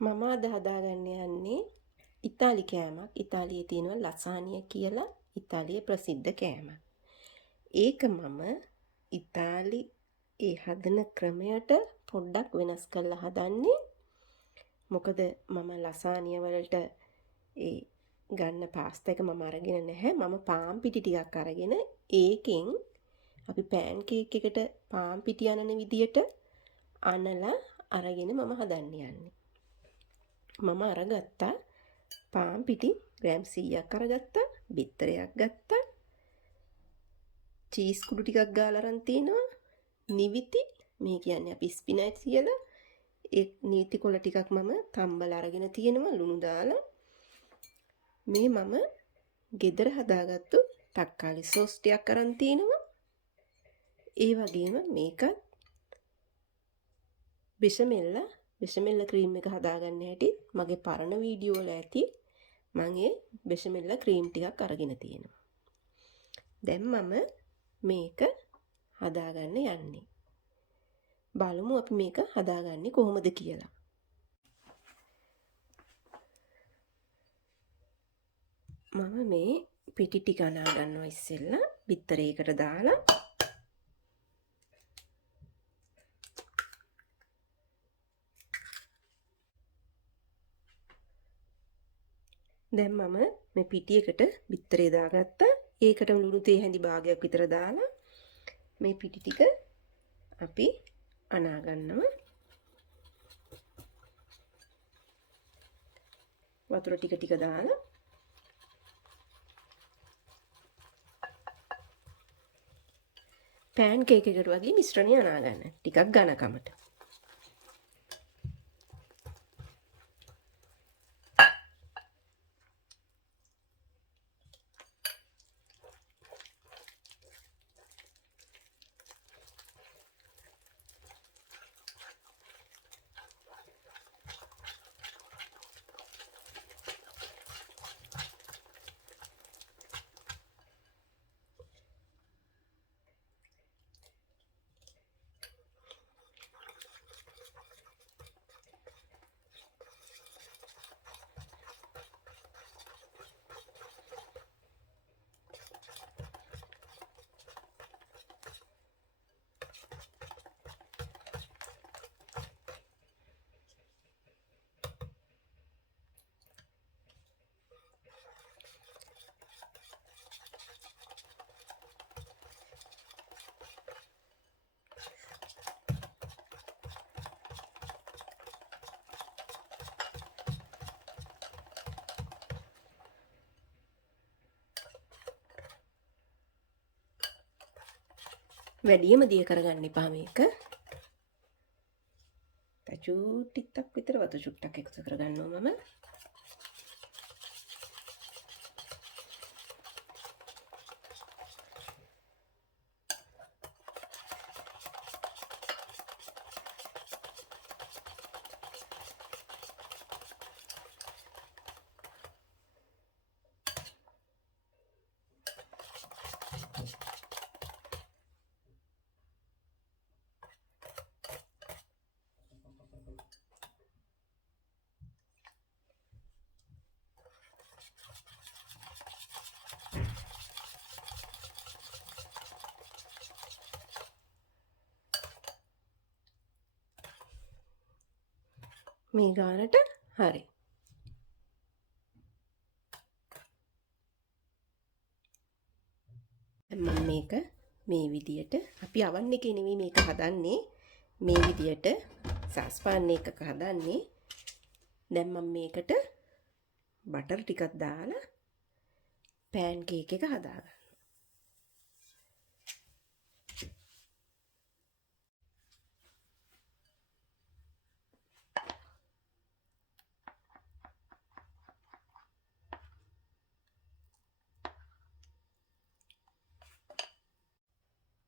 මම අද හදාගන්න යන්නේ ඉතාලි කෑමක්. ඉතාලියේ තියෙනවා ලසානිය කියලා ඉතාලියේ ප්‍රසිද්ධ කෑමක්. ඒක මම ඉතාලි ඒ හදන ක්‍රමයට පොඩ්ඩක් වෙනස් කරලා හදන්නේ. මොකද මම ලසානිය වලට ඒ ගන්න පාස්තා එක මම අරගෙන නැහැ. මම පාන් පිටි ටිකක් අරගෙන ඒකෙන් අපි පෑන් කේක් එකට පාන් පිටි අනන විදියට අනලා අරගෙන මම හදන්න යන්නේ. මම අරගත්තා පාන් පිටි ග්‍රෑම් 100ක් අරගත්තා, බිත්තරයක් ගත්තා, චීස් කුඩු ටිකක් ගාලා අරන් තිනවා, නිවිති මේ කියන්නේ අපි ස්පිනච් කියලා ඒ නිවිති කොළ ටිකක් මම තම්බලා අරගෙන තියෙනවා ලුණු දාලා. මේ මම ගෙදර හදාගත්තු තක්කාලි සෝස් ටිකක් අරන් තිනවා. ඒ වගේම මේකත් බෙෂමෙල්ල ක්‍රීම් එක හදාගන්න හැටි මගේ පරණ වීඩියෝ වල ඇති. මම ඒ බෙෂමෙල්ල ක්‍රීම් ටිකක් අරගෙන තියෙනවා. දැන් මම මේක හදාගන්න යන්නේ. බලමු අපි මේක හදාගන්නේ කොහොමද කියලා. මම මේ පිටි ටික අනා ගන්නවා ඉස්සෙල්ලා බිත්තරයකට දාලා. දැන් මම මේ පිටියකට බිත්තරේ දාගත්තා. ඒකට ලුණු තේ හැඳි භාගයක් විතර දාලා මේ පිටි ටික අපි අනා ගන්නවා. වතුර ටික දාලා පෑන් කේක් එකට වගේ මිශ්‍රණය අනා ගන්න. ටිකක් ඝනකමට. වැඩියම දිය කරගන්න එපා මේක. චූටික් විතර වතු චුට්ටක් එකතු කරගන්නවා මම. මේ ගානට හරි. මම මේක මේ විදියට අපි අවන් එකේ නෙවෙයි මේක හදන්නේ. මේ විදියට සස්පාන් එකක හදන්නේ. දැන් මම මේකට බටර් ටිකක් දාලා පෑන් කේක් එක හදාගන්නවා.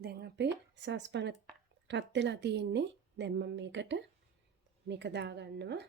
දැන් අපේ සස්පන රත් වෙලා තියෙන්නේ. දැන් මම මේකට මේක දාගන්නවා.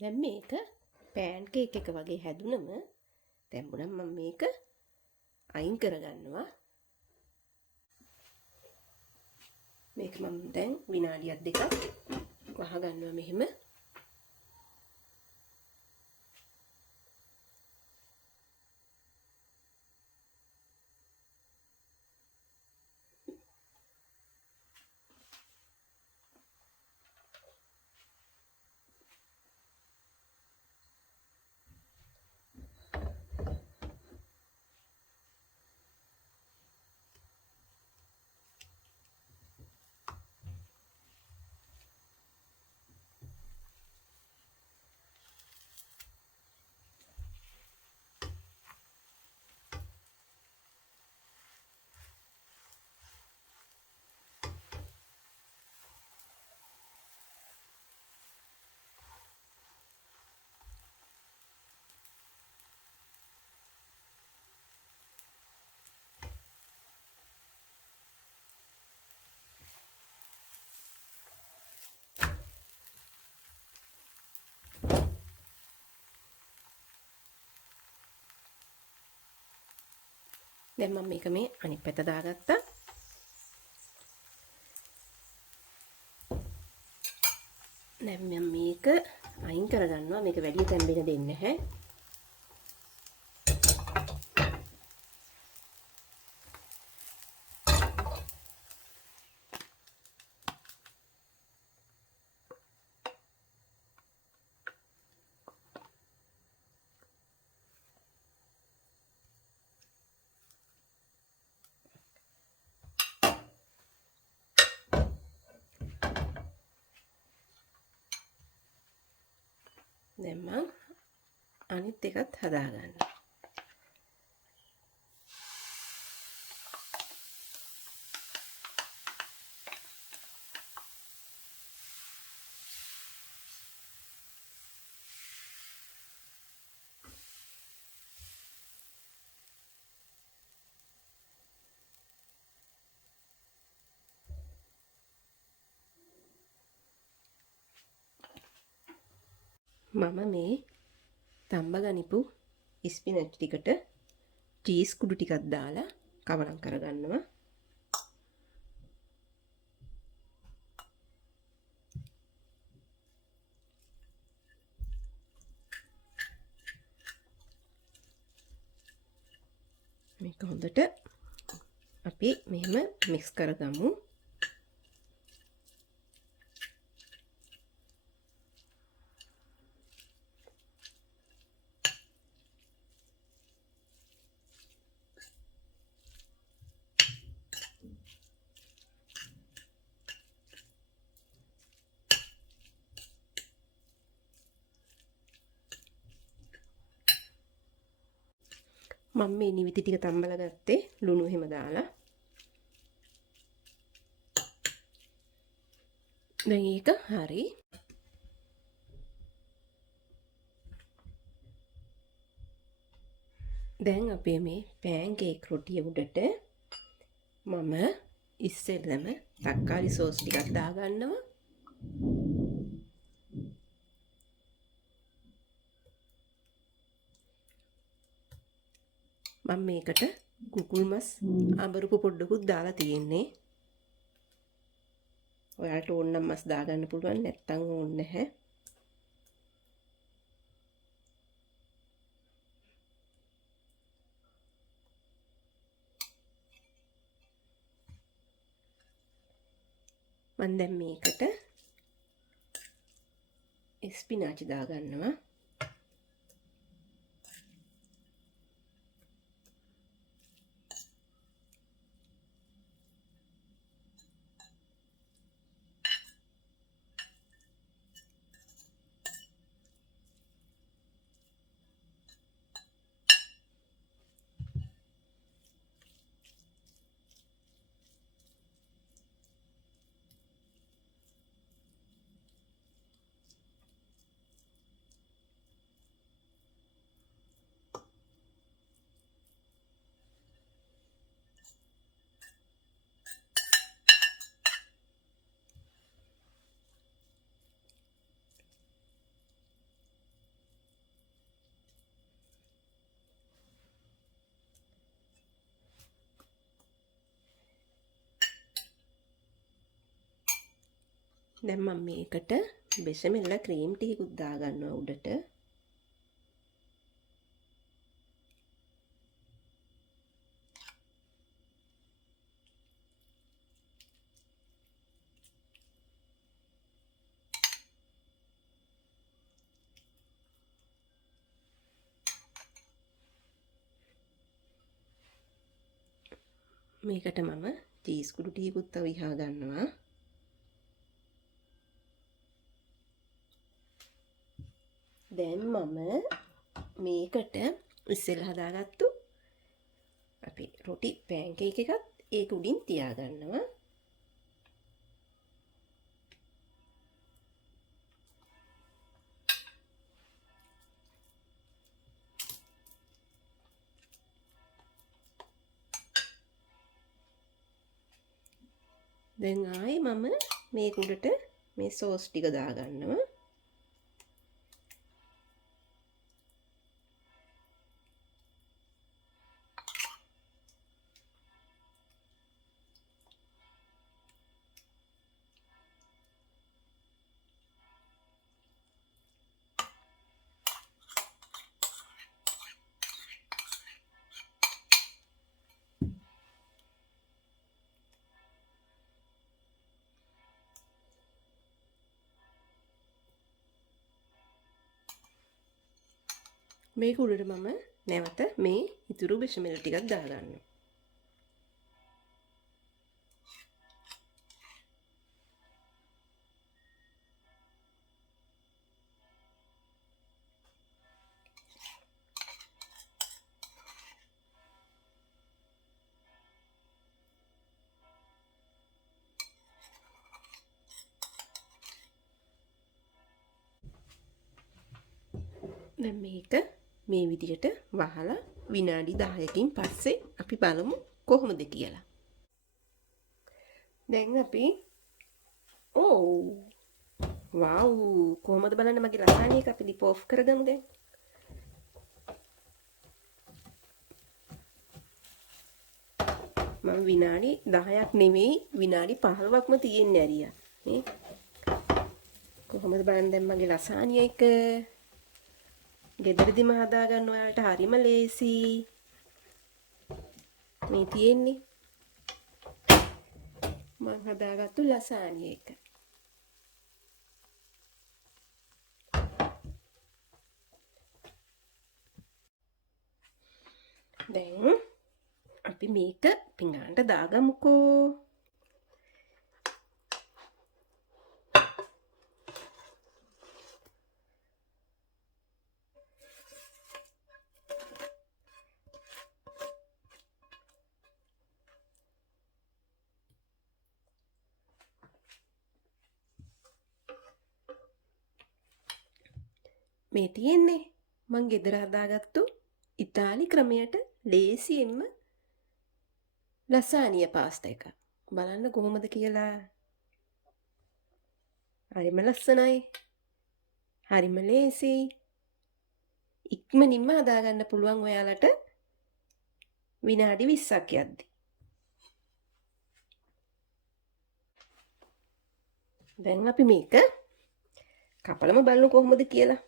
දැන් මේක පෑන්කේක් එක වගේ හැදුනම දැම්බුනම් මම මේක අයින් කරගන්නවා. මේක මම දැන් විනාඩියක් දෙකක් වහගන්නවා මෙහෙම. දැන් මම මේක මේ අනිත් පැත්ත දාගත්තා. දැන් මම මේක අයින් කරගන්නවා. මේක වැඩි තැම්බෙන්න දෙන්නේ නැහැ. දැන් මම අනිත් එකත් හදාගන්නවා. මම මේ තම්බ ගනිපු ස්පිනච් ටිකට චීස් කුඩු ටිකක් දාලා කවරම් කරගන්නවා. මේක හොඳට අපි මෙහෙම මික්ස් කරගමු. මම මේ නිවිති ටික තම්බලා ගත්තේ ලුණු එහෙම දාලා. දැන් ඒක හරි. දැන් අපේ මේ පෑන්කේක් රොටිය උඩට මම ඉස්සෙල්ලම තක්කාලි සෝස් ටිකක් දාගන්නවා. මම මේකට කුකුල් මස් අඹරුපු පොඩ්ඩකුත් දාලා තියෙන්නේ. ඔයාලට ඕන නම් මස් දාගන්න පුළුවන්, නැත්තම් ඕනේ නැහැ. මම දැන් මේකට ස්පිනාච් දාගන්නවා. දැන් මම මේකට බෙෂමෙල්ල ක්‍රීම් ටිකකුත් දාගන්නවා උඩට. මේකට මම චීස් කුඩු ටිකකුත් තව ඉහා ගන්නවා. දැන් මම මේකට ඉස්සෙල්ලා හදාගත්තු අපි රොටි පැන්කේක් එකත් ඒක උඩින් තියා ගන්නවා. දැන් ආයේ මම මේක උඩට මේ සෝස් ටික දාගන්නවා. මේක උඩට මම නැවත මේ ඉතුරු බෙෂමෙල් ටිකක් දාගන්නවා. දැන් මේක මේ විදිහට වහලා විනාඩි 10කින් පස්සේ අපි බලමු කොහොමද කියලා. දැන් අපි වව් කොහොමද බලන්න මගේ ලසානිය එක අපි ලිප් ඔෆ් කරගමු දැන්. මම විනාඩි 10ක් නෙවෙයි විනාඩි 15ක්ම තියෙන්නේ ඇරියා. මේ කොහොමද බලන්න දැන් මගේ ලසානිය එක. ගෙදරදිම හදාගන්න ඔයාලට හරිම ලේසි. මේ තියෙන්නේ මම හදාගත්තු ලසානිය එක. දැන් අපි මේක පිඟානට දාගමුකෝ. මේ තියෙන්නේ මං ගෙදර හදාගත්තු ඉතාලි ක්‍රමයට ලේසියෙන්ම ලසානිය පාස්තා එක. බලන්න කොහොමද කියලා. හරිම ලස්සනයි. හරිම ලේසි. ඉක්මනින්ම හදාගන්න පුළුවන් ඔයාලට විනාඩි 20ක් යද්දි. දැන් අපි මේක කපලම බලමු කොහොමද කියලා.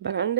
බලන්න